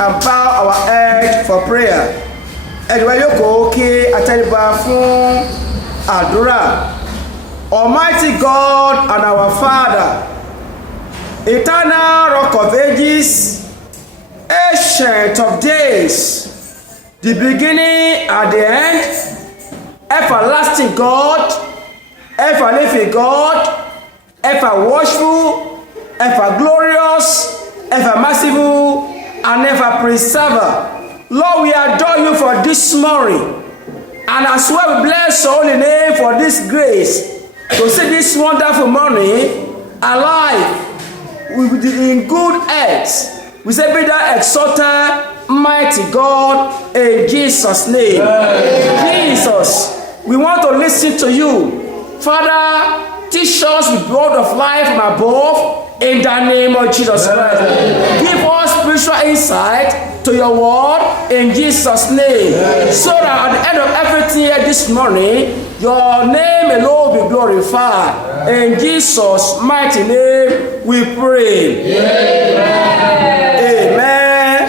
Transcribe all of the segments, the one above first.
and bow our head for prayer. Ẹ̀dùnwá yóò kó kí àtẹ̀lébà fún àdúrà. Almighty God and our Father, eternal rock of ages, ancient of days, the beginning and the end, everlasting God, ever living God, ever watchful, ever glorious, ever merciful, and ever preserver. Lord, we adore you for this morning, and as well we bless your holy name for this grace to see this wonderful morning alive in good health. We say, be thou exalted, mighty God, in Jesus' name. Jesus, we want to listen to you. Father, teach us with word of life from above in the name of Jesus Christ. Give us spiritual insight to your word in Jesus' name. So that at the end of everything here this morning, your name alone will be glorified. In Jesus' mighty name we pray. Amen.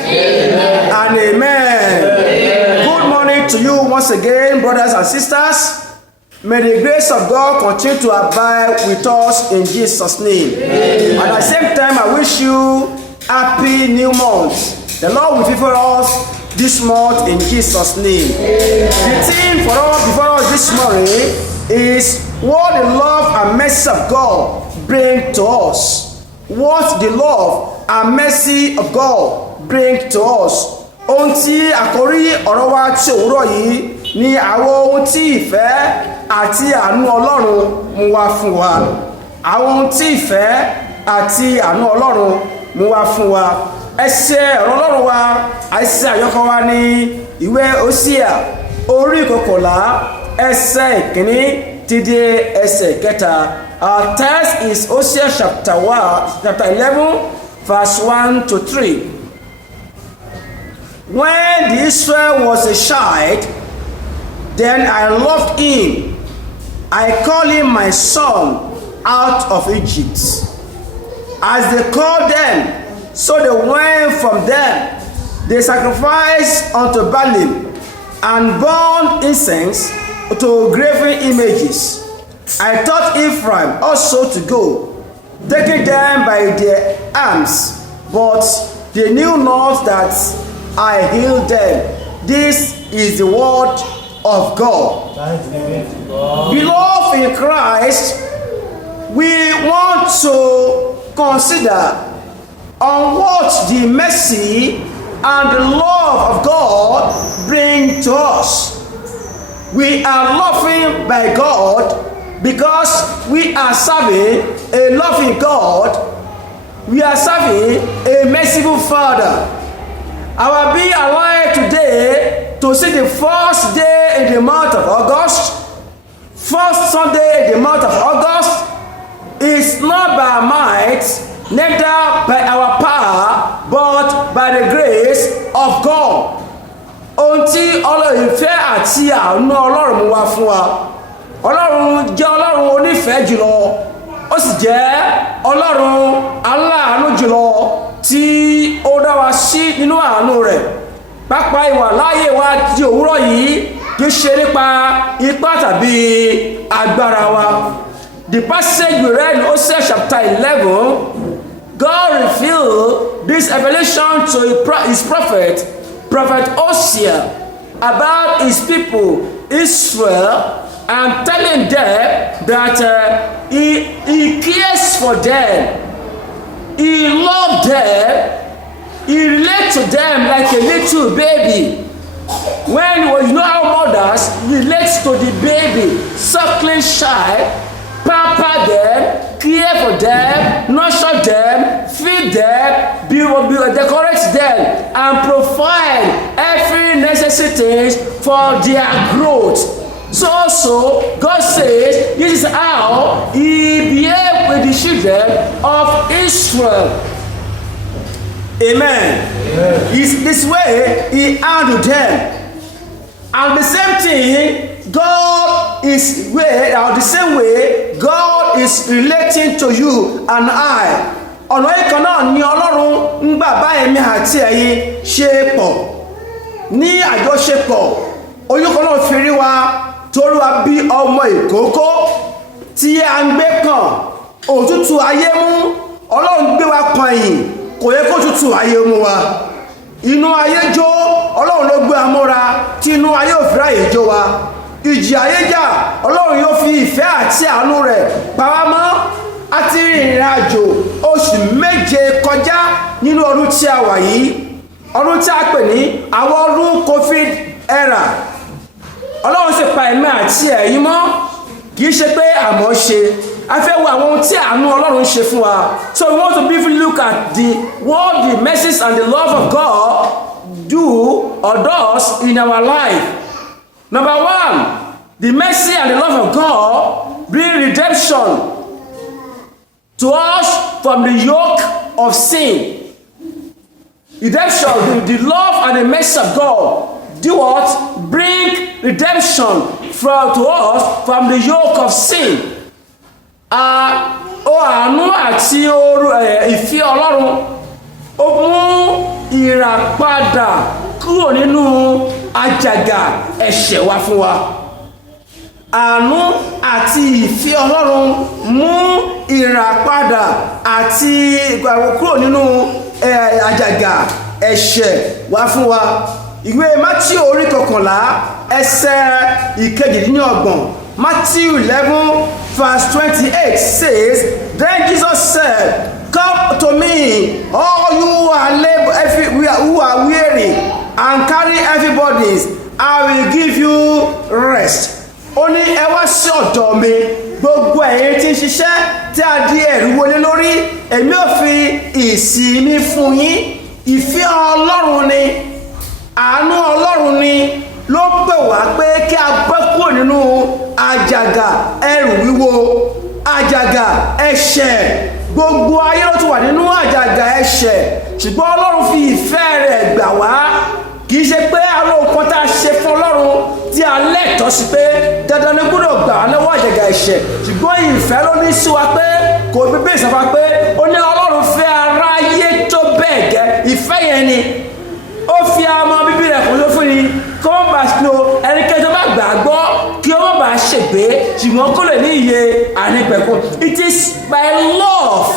And amen. Good morning to you once again, brothers and sisters. May the grace of God continue to abide with us in Jesus' name. Amen. At the same time, I wish you happy new month. The Lord will favor us this month in Jesus' name. Amen. The theme for us before us this morning is what the love and mercy of God bring to us. What the love and mercy of God bring to us. Ohun tí àkórí ọ̀rọ̀ wa tí òwúrọ̀ yìí ni àwọn ohun tí ìfẹ́ àti àánú Ọlọ́run mú wá fún wa. Àwọn ohun tí ìfẹ́ àti àánú Ọlọ́run mú wá fún wa. Ẹsẹ̀ ọ̀rọ̀ Ọlọ́run wa àìsí àyọkọ́ wa ní ìwé Hósíà orí 11 ẹsẹ̀ ìkíní ti dé ẹsẹ̀ ìkẹta. Our text is Hosea chapter 11 verse 1 to 3. When the Israel was a child, then I loved him. I called him my son out of Egypt. As they called them, so they went from them. They sacrificed unto Baalim and burned incense to graven images. I taught Ephraim also to go, taking them by their arms, but they knew not that I healed them. This is the word of God. Beloved in Christ, we want to consider on what the mercy and the love of God bring to us. We are loving by God because we are serving a loving God. We are serving a merciful Father. I will be alive today to see the first day in the month of August. First Sunday in the month of August is not by might, neither by our power, but by the grace of God. Ohun tí Ọlọ́run ìfẹ́ àti àánú Ọlọ́run mú wá fún wa. Ọlọ́run jẹ́ Ọlọ́run onífẹ̀ẹ́ jùlọ. Ó sì jẹ́ Ọlọ́run aláàánú jùlọ tí ó dá wa sí nínú àánú rẹ̀. Pápá ìwà láyé wa di òwúrọ̀ yìí kì í ṣe nípa ipá tàbí agbára wa. The passage we read in Hosea chapter 11, God revealed this revelation to his prophet Hosea about his people Israel, and telling them that he cares for them, he loves them, he relates to them like a little baby. When you know how mothers relate to the baby, suckling child, pamper them, care for them, nurture them, feed them, decorate them, and provide every necessity for their growth. So also, God says this is how he behaved with the children of Israel. Amen. It's this way he handled them. And the same thing, God is the same way God is relating to you and I. ọ̀nà ìkan náà ni Ọlọ́run ń gbà bá èmi àti ẹ̀yin ṣe pọ̀ ní àjọṣepọ̀. Olùkọ́ náà fi rí wa torí wa bí ọmọ ìkókó tí a ń gbé kàn òtútù ayé mú. Ọlọ́run gbé wa kan yìí, kò yẹ kó tútù ayé mú wa. Inú ayé jó, Ọlọ́run ló gbé amúra tí inú ayé ò fi ráyè jó wa. Ìjì ayé jà, Ọlọ́run yóò fi ìfẹ́ àti àánú rẹ̀ pa wá mọ́. A ti rìnrìn àjò oṣù 7 kọjá nínú ọdún tí a wà yìí, ọdún tí a pè ní àwọn ọdún COVID era. Ọlọ́run sì pa ẹ̀mí àti ẹ̀yin mọ́, kì í ṣe pé àmọ́ ṣe. A fẹ́ wo àwọn ohun tí àánú Ọlọ́run ṣe fún wa. So we want to briefly look at what the mercies and the love of God do or does in our life. Number 1, the mercy and the love of God bring redemption to us from the yoke of sin. Redemption, the love and the mercy of God do what? Bring redemption to us from the yoke of sin. Àánú àti ìfẹ́ Ọlọ́run ó mú ìràpadà kúrò nínú àjàgà ẹ̀ṣẹ̀ wa fún wa. Àánú àti ìfẹ́ Ọlọ́run mú ìràpadà àti kúrò nínú àjàgà ẹ̀ṣẹ̀ wa fún wa. Ìwé Matthew orí 11 ẹsẹ̀ 28. Matthew 11:28 says, Then Jesus said, Come to me, all you who are weary and carry heavy burdens, I will give you rest. Ó ní ẹ wá sí ọ̀dọ̀ mi, gbogbo ẹ̀yin tí ń ṣiṣẹ́ tí a di ẹ̀rù wọlé lórí, èmi ò fi ìsinmi fún yín. Ìfẹ́ Ọlọ́run ni, àánú Ọlọ́run ni ló pè wá pé kí a bọ́ kúrò nínú àjàgà ẹrù wíwo, àjàgà ẹ̀ṣẹ̀. Gbogbo ayé ló ti wà nínú àjàgà ẹ̀ṣẹ̀, ṣùgbọ́n Ọlọ́run fi ìfẹ́ rẹ̀ gbà wá. Kì í ṣe pé àwọn nǹkan tá a ṣe fún Ọlọ́run tí a lẹ́tọ̀ọ́ sí pé dandan ni gbọ́dọ̀ gbà wá lọ́wọ́ àjàgà ẹ̀ṣẹ̀, ṣùgbọ́n ìfẹ́ ló ní sí wa pé kò bíbí ìsọfà pé ó ní Ọlọ́run fẹ́ aráyé tó bẹ́ẹ̀ gẹ́. Ìfẹ́ yẹn ni ó fi ọmọ bíbí rẹ̀ kún ló fún ni kí wọ́n bá lo ẹnikẹ́ni tó bá gbàgbọ́ kí wọ́n bá ṣègbé ṣùgbọ́n kó lè ní iye ànípẹ̀kun. It is by love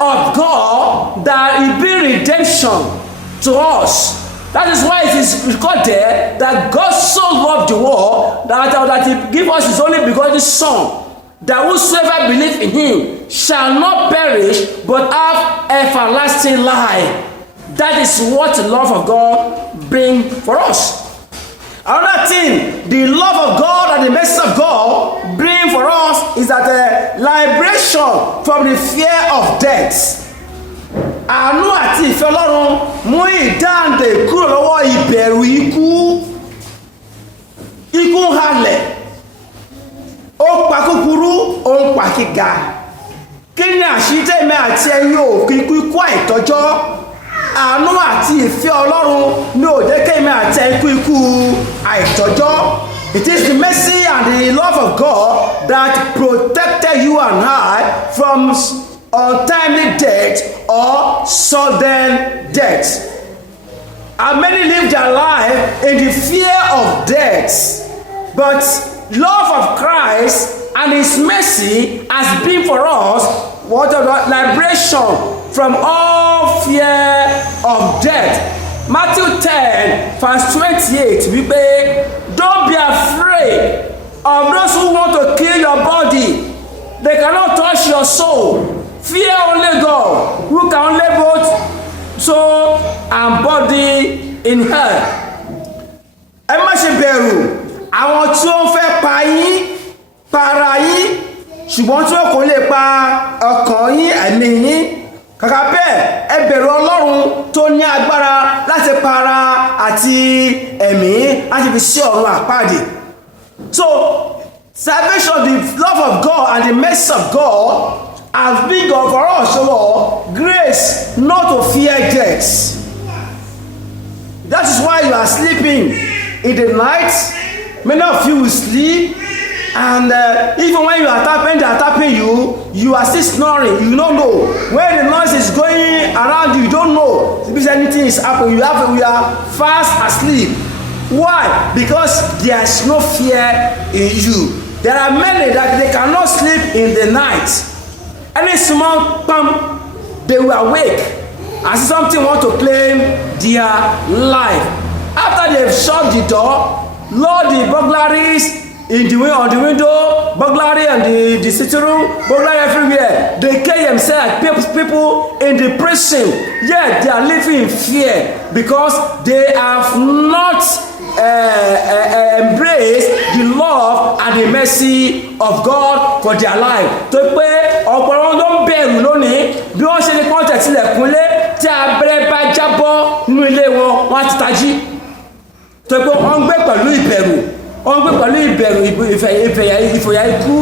of God that He bring redemption to us. That is why it is recorded that God so loved the world that He gave us His only begotten Son, that whosoever believe in Him shall not perish but have everlasting life. That is what the love of God bring for us. Another thing the love of God and the mercy of God bring for us is that liberation from the fear of death. Àánú àti ìfẹ́ Ọlọ́run mú ìdáǹdè kúrò lọ́wọ́ ìbẹ̀rù ikú. Ikú ń halẹ̀, ó pa kúkúrú, ó ń pa gíga. Kí ni àṣírí tèmi àti ẹ̀yin òkú ikú àìtọ́jọ́? Àánú àti ìfẹ́ Ọlọ́run ní ó jẹ́ kí èmi àti ikú àìtọ́jọ́. It is the mercy and the love of God that protected you and I from untimely death or sudden death. And many live their life in the fear of death, but love of Christ and His mercy has been for us what liberation from all fear of death. Matthew 10:28 wípé, Don't be afraid of those who want to kill your body. They cannot touch your soul. Fear only God, who can only both soul and body in hell. Ẹ má ṣe bẹ̀rù àwọn tí ó fẹ́ pa yín, para yín, ṣùgbọ́n tí ó kò lè pa ọkàn yín, ẹ̀mí yín. Kàkà bẹ́ẹ̀, ẹ bẹ̀rù Ọlọ́run tó ní agbára láti para àti ẹ̀mí láti fi sí ọ̀run àpáàdì. So, salvation, the love of God and the mercy of God has been God for us, grace not to fear death. That is why you are sleeping in the night. Many of you will sleep And even when when they are tapping you, you are still snoring. You don't know where the noise is going around you. You don't know if anything is happening. You are fast asleep. Why? Because there is no fear in you. There are many that they cannot sleep in the night. Any small pump, they will awake as something want to claim their life. After they've shut the door, load the burglaries on the window, burglary on the sitting room, burglary everywhere. They kill themselves, people in the prison. Yet they are living in fear because they have not embraced the love and the mercy of God for their life. Tó pé ọ̀pọ̀ wọn ló ń bẹ̀rù lónìí bí wọ́n ṣe ní kí wọ́n tẹ̀sílẹ̀kùnlé tí abẹ́rẹ́ bá jábọ́ nínú ilé wọn, wọ́n á ti tají. Tó pé wọ́n ń gbé pẹ̀lú ìbẹ̀rù. Wọ́n gbé pẹ̀lú ìbẹ̀rù ìfòyà ikú,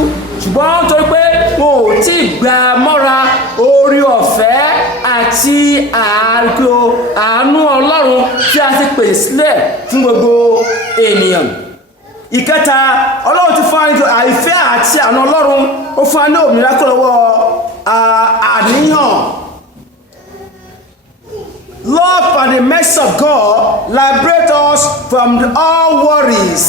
ṣùgbọ́n torí pé wọn ò tí ì gba mọ́ra orí ọ̀fẹ́ àti àánú Ọlọ́run tí a ti pèsè sílẹ̀ fún gbogbo ènìyàn. Ìkẹta, Ọlọ́run ti fún àìfẹ́ àti àánú Ọlọ́run, ó fún ní òmìnira kúrò lọ́wọ́ àníyàn. Love and the mercy of God liberate us from all worries.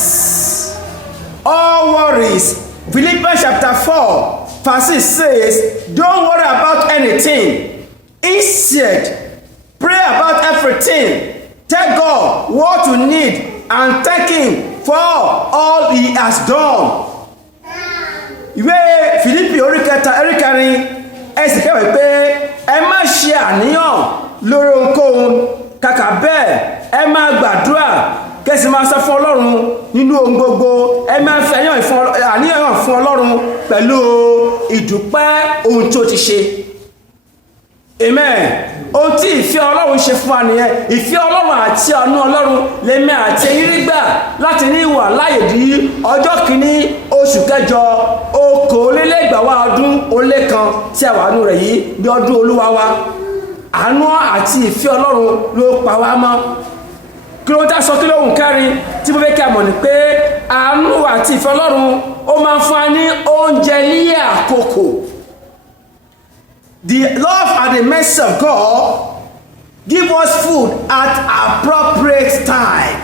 All worries. Philippians chapter 4 verse 6 says, don't worry about anything. Instead, pray about everything. Tell God what you need and thank Him for all He has done. Ìwé Fílípì orí kẹrin ẹsẹ̀ kẹwàá pé ẹ má ṣe àníyàn lórí ohunkóhun, kàkà bẹ́ẹ̀ ẹ máa gbàdúrà kẹ́sì máa sọ fún Ọlọ́run nínú ohun gbogbo. Ẹ máa fi àníyàn fún Ọlọ́run pẹ̀lú ìdúpẹ́ ohun tó ti ṣe. Amen. Ohun tí ìfẹ́ Ọlọ́run ṣe fún wa nìyẹn. Ìfẹ́ Ọlọ́run àti àánú Ọlọ́run lèmi àti ẹ̀yin rí gbà láti ní ìwà láàyè di ọjọ́ kìíní oṣù kẹjọ okòólélẹ́gbàá ọdún ó lé kan tí a wà nù rẹ̀ yìí bí ọdún Olúwa wa. Àánú àti ìfẹ́ Ọlọ́run ló pa wá mọ́. Kí ló ń tà sọ kí lóhùn kẹrin tí mo fẹ́ kí a mọ̀ ní pé àánú àti ìfẹ́ Ọlọ́run ó máa ń fún wa ní oúnjẹ ní àkókò. The love and the mercy of God give us food at appropriate time.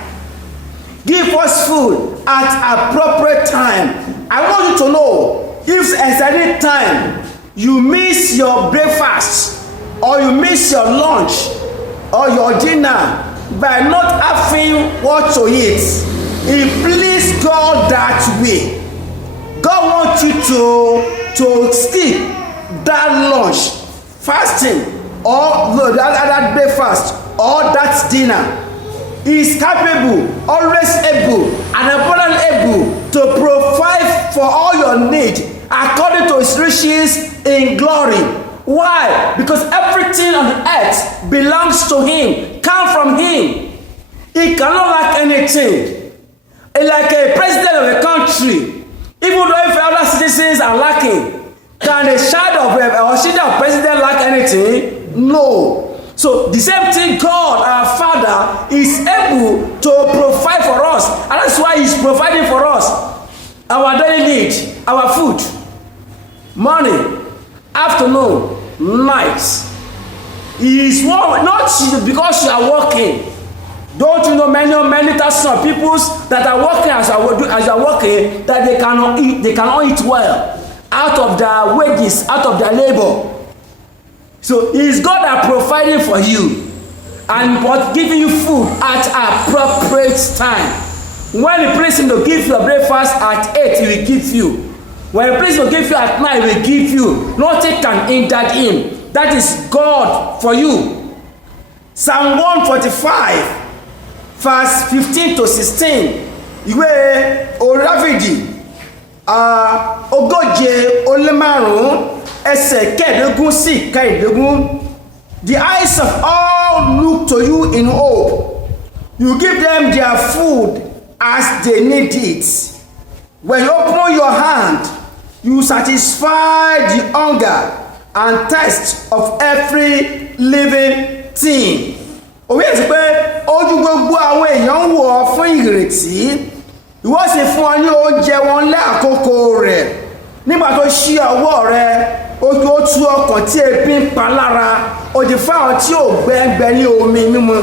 Give us food at appropriate time. I want you to know if at any time you miss your breakfast or you miss your lunch or your dinner by not having what to eat, it please God that way. God wants you to skip that lunch, fasting, or that breakfast, or that dinner. He is capable, always able, and abundantly able to provide for all your need according to His riches in glory. Why? Because everything on the earth belongs to Him, comes from Him. He cannot lack anything. Like a president of a country, even though if other citizens are lacking, can the child of president lack anything? No. So the same thing, God our Father is able to provide for us, and that's why He's providing for us our daily need, our food, morning, afternoon, night. He is not because you are working. Don't you know many thousands of people that are working as they are working that they cannot eat well out of their wages, out of their labor. So it is God that providing for you and but giving you food at appropriate time. When He pleases Him to give you a breakfast at 8, He will give you. When He pleases to give you at 9, He will give you. Nothing can hinder Him. That is God for you. Psalm 145 verse 15 to 16. Ìwé Dáfídì ogóje ó lé márùn-ún ẹsẹ̀ kẹẹ̀ẹ́dógún sí kẹẹ̀ẹ́dógún. The eyes of all look to you in hope. You give them their food as they need it. When you open your hand, you satisfy the hunger and thirst of every living thing. Òwe ti pé ojú gbogbo àwọn èèyàn ń wò ọ́ fún ìrètí. ìwọ sì fún wọn ní oúnjẹ wọn lákòókò rẹ̀. Nígbà tó ṣí ọwọ́ rẹ̀, ó tú ọkàn tí ebi ń pa lára, ó di fún àwọn tí ò gbẹ́ngbẹ́ ní omi mímu.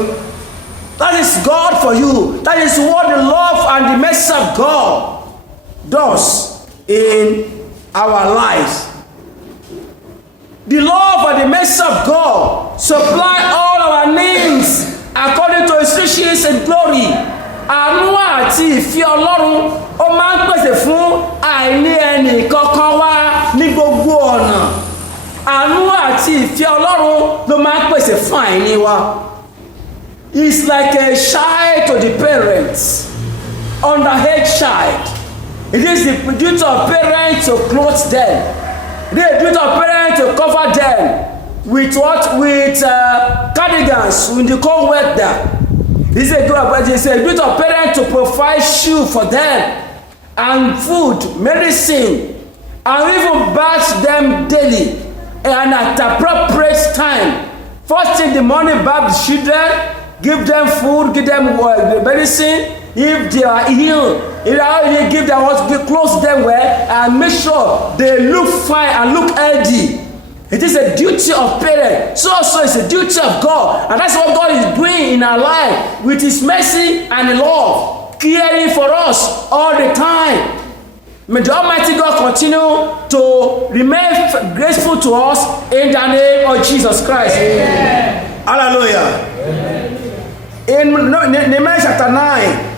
That is God for you. That is what the love and the mercy of God does in our lives. The love and the mercy of God supply all our needs according to His riches and glory. Àánú àti ìfẹ́ Ọlọ́run ó máa ń pèsè fún àìní ẹnì kankan wá ní gbogbo ọ̀nà. Àánú àti ìfẹ́ Ọlọ́run ló máa ń pèsè fún àìní wa. It's like a child to the parents, underage child. It is the duty of parents to clothe them. It is the duty of parents to cover them with what? With cardigans in the cold weather. It's a duty of parents to provide shoe for them and food, medicine, and even bath them daily and at appropriate time. First in the morning, bath the children, give them food, give them the medicine. If they are ill, give them what, clothe them well, and make sure they look fine and look healthy. It is a duty of parents. So also it's a duty of God, and that's what God is doing in our life with His mercy and love, caring for us all the time. May the Almighty God continue to remain graceful to us in the name of Jesus Christ. Amen. Hallelujah. Amen. In Nehemiah chapter 9,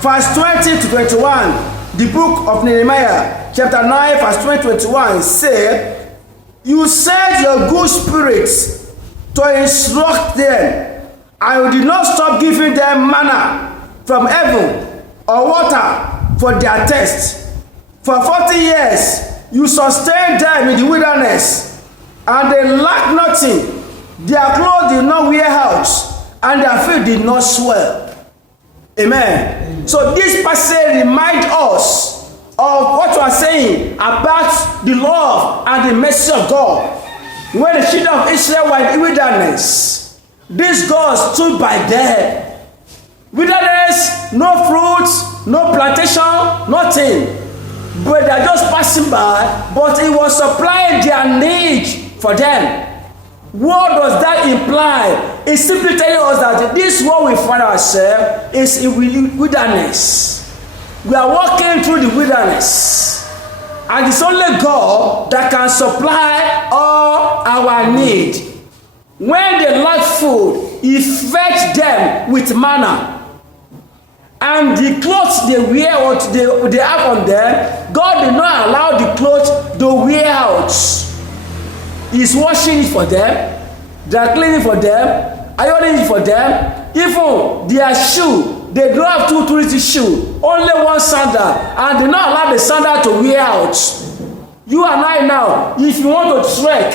verse 20 to 21, the book of Nehemiah, chapter 9, verse 20 to 21, said, "You sent your good spirits to instruct them, and you did not stop giving them manna from heaven or water for their thirst. For 40 years you sustained them in the wilderness, and they lacked nothing. Their clothes did not wear out, and their feet did not swell." Amen. So this passage reminds us of what we are saying about the love and the mercy of God. When the children of Israel were in the wilderness, this God stood by them. Wilderness, no fruits, no plantation, nothing. But they are just passing by, but He was supplying their need for them. What does that imply? It's simply telling us that this world we find ourselves is in wilderness. We are walking through the wilderness, and it's only God that can supply all our need. When they lack food, He fed them with manna. And the clothes they wear, what they have on them, God did not allow the clothes to wear out. He's washing it for them, they're cleaning for them, ironing it for them. Even their shoe, they don't have two shoes, only one sandal, and they not allow the sandal to wear out. You and I now, if you want to trek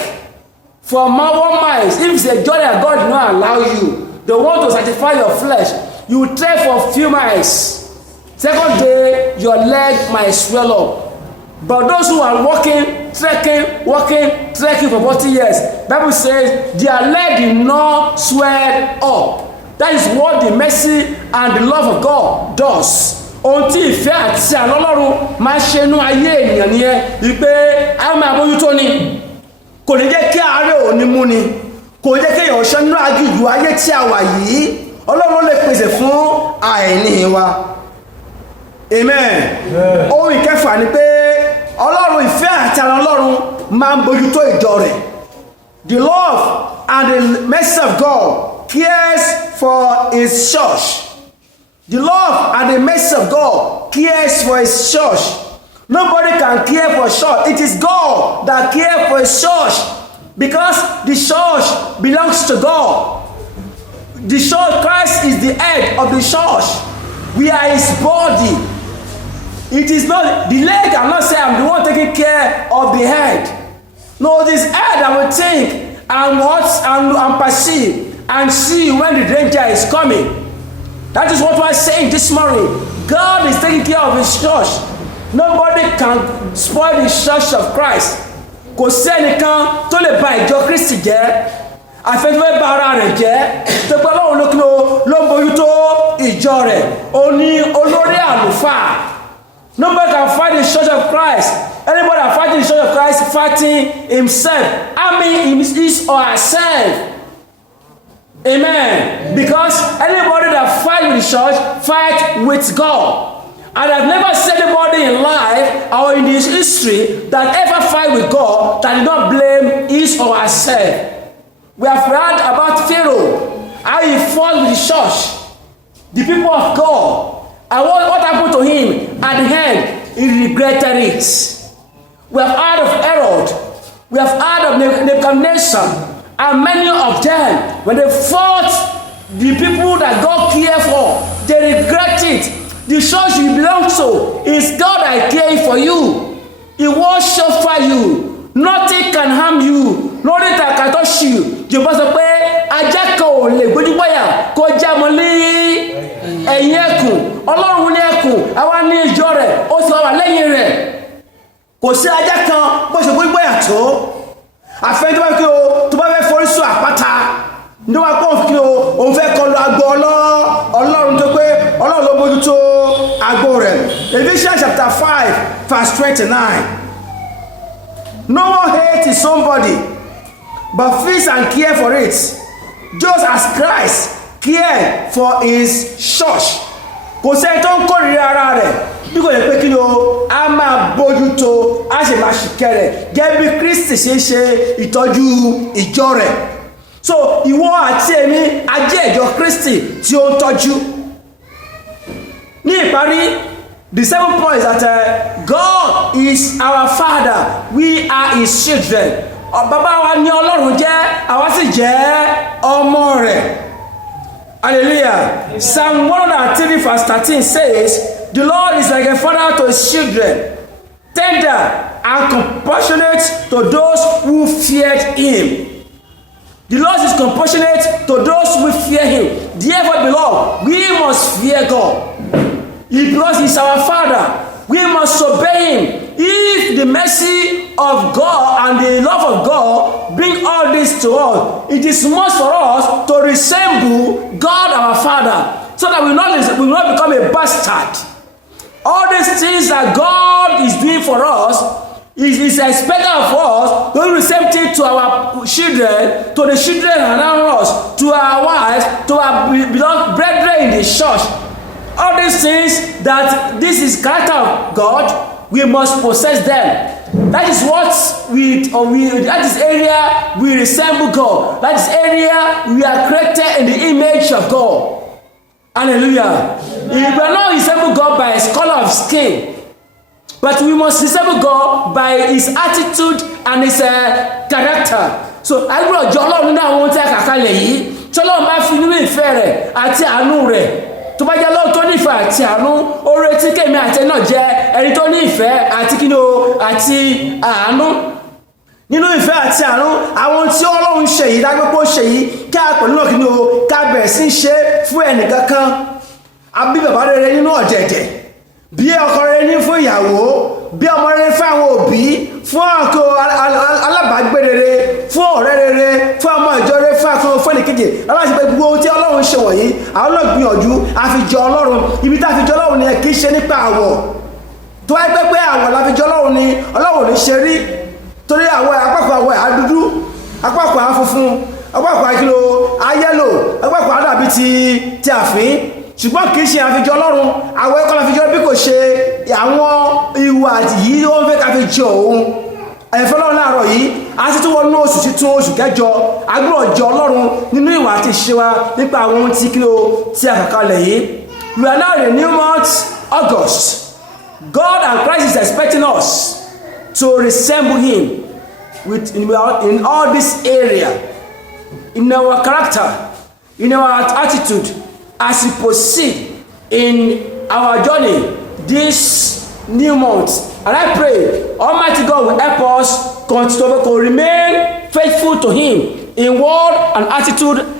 for 1 mile, if it's a journey that God did not allow you, they want to satisfy your flesh, you will trek for a few miles. Second day, your leg might swell up. But those who are walking, trekking for 40 years, Bible says their leg did not swell up. That is what the mercy and the love of God does. Ohun tí ìfẹ́ àti àánú Ọlọ́run máa ṣe nú ayé ènìyàn nìyẹn, wípé a máa bójútó ni, kò ní jẹ́ kí àárẹ̀ ò ní mú ni, kò ní jẹ́ kí èèyàn ṣe nínú aginjù ayé tí a wà yìí. Ọlọ́run lè pèsè fún àìní wa. Amen. Ohun ìkẹfà ni pé Ọlọ́run ìfẹ́ àti àánú Ọlọ́run máa ń bójútó ìjọ rẹ̀. The love and the mercy of God cares for His church. The love and the mercy of God cares for His church. Nobody can care for church. It is God that cares for His church, because the church belongs to God. The church, Christ is the head of the church. We are His body. It is not the leg. I'm not saying I'm the one taking care of the head. No, this head I will think and watch and perceive and see when the danger is coming. That is what we're saying this morning. God is taking care of His church. Nobody can spoil the church of Christ. Kò sí ẹnìkan tó lè ba ìjọ Kristi jẹ́. àfẹ́ tó fẹ́ bà ara rẹ̀ jẹ́ tó pé Ọlọ́run ló kí ló ń bójútó ìjọ rẹ̀ ó ní olórí àlùfáà. Nobody can fight the church of Christ. Anybody that fighting the church of Christ fighting himself, arming his or herself. Amen. Because anybody that fight with the church fight with God. And I've never seen anybody in life or in this history that ever fight with God that did not blame his or herself. We have heard about Pharaoh, how he fought with the church, the people of God. And what happened to him at the end? He regretted it. We have heard of Herod. We have heard of Nebuchadnezzar. And many of them, when they fought the people that God cared for, they regret it. The church you belong to is God that cares for you. He will suffer you. Nothing can harm you. Nothing that can touch you. Yorùbá sọ pé ajá kan ò lè gbójúgbóyà kó já mọ́ ní ẹ̀yìn ẹkùn. Ọlọ́run ní ẹkùn, àwa ní ìjọ rẹ̀, ó sì wà lẹ́yìn rẹ̀. Kò sí ajá kan bó ṣe gbójúgbóyà tó. Àfẹ́ tó bá kí o tó bá fẹ́ forí sọ àpáta. Ní wàá pọ̀ kí o òun fẹ́ kọlu agbo Ọlọ́run tó pé Ọlọ́run ló bójútó agbo rẹ̀. Ephesians chapter 5 verse 29. No one hates somebody, but feeds and cares for it, just as Christ cared for his church. Kò sẹ́ni tó ń kórìíra ara rẹ̀ bí kò lè pé kí ni o a máa bójútó a sì máa ṣìkẹ́ rẹ̀ gẹ́gẹ́ bí Kristi ṣe ìtọ́jú ìjọ rẹ̀. So ìwọ àti èmi a jẹ́ ìjọ Kristi tí ó ń tọ́jú. Ní ìparí, the 7th point is that God is our Father, we are his children. Bàbá wa ni Ọlọ́run jẹ́, àwa sì jẹ́ ọmọ rẹ̀. Hallelujah. Psalm 103 verse 13 says, the Lord is like a father to his children, tender and compassionate to those who feared him. The Lord is compassionate to those who fear him. Therefore, beloved, we must fear God. Because he's our Father, we must obey him. If the mercy of God and the love of God bring all this to us, it is must for us to resemble God our Father, so that we will not become a bastard. All these things that God is doing for us is expected of us to do the same thing to our children, to the children around us, to our wives, to our beloved brethren in the church. All these things that this is character of God, we must possess them. That is what that is area we resemble God. That is area we are created in the image of God. Hallelujah. We are not resemble God by his color of skin, but we must resemble God by his attitude and his character. So I will jọ Ọlọ́run nínú àwọn tí a kà kalẹ̀ yìí tí Ọlọ́run bá fi nínú ìfẹ́ rẹ̀ àti àánú rẹ̀ tó bá jẹ́ Ọlọ́run tó ní ìfẹ́ àti àánú ó retí kémi àti ẹ náà jẹ́ ẹni tó ní ìfẹ́ àti kíni o àti àánú. Nínú ìfẹ́ àti àánú àwọn tí Ọlọ́run ṣe yìí dágbépọ̀ ṣe yìí kí a pẹ̀lú náà kíni o ká bẹ̀rẹ̀ sí ṣe fún ẹnìkankan. Àbí bàbá rere nínú ọ̀dẹ̀dẹ̀, bí ọkọ rere ní fún ìyàwó, bí ọmọ rere fún àwọn òbí, fún àkó alábàágbé rere, fún ọ̀rẹ́ rere, fún ọmọ ìjọ rere, fún àkó fún ẹnìkejì. Aláṣẹ pé gbogbo ohun tí Ọlọ́run ṣe wọ̀nyí àwọn náà gbìyànjú àfijọ Ọlọ́run. Ibi tá àfijọ Ọlọ́run ni kì í ṣe nípa àwọ̀. Tó wáyé pé àwọ̀ láfijọ Ọlọ́run ni Ọlọ́run ní ṣe rí. Torí àwọ̀ apákan àwọ̀ àdúdú, apákan àfunfun, apákan àkìlò ayẹ́lò, apákan àdàbí ti àfín. Ṣùgbọ́n kìí ṣe àfijọ́ Ọlọ́run, àwọn ẹ̀kọ́ àfijọ́ bí kò ṣe àwọn ìwà yìí ó ń fẹ́ káfíjọ òun. Ẹ̀fẹ́ Ọlọ́run láàárọ̀ yìí a sì tún wọnú oṣù títún oṣù kẹjọ agbọ́ọ̀jọ Ọlọ́run nínú ìwà àti ìṣe wa nípa àwọn ohun tí kí o tí a kà kalẹ̀ yìí. We are now in the new month, August. God and Christ is expecting us to resemble him in all this area, in our character, in our attitude, as we proceed in our journey this new month. And I pray Almighty God will help us continue to remain faithful to him in word and attitude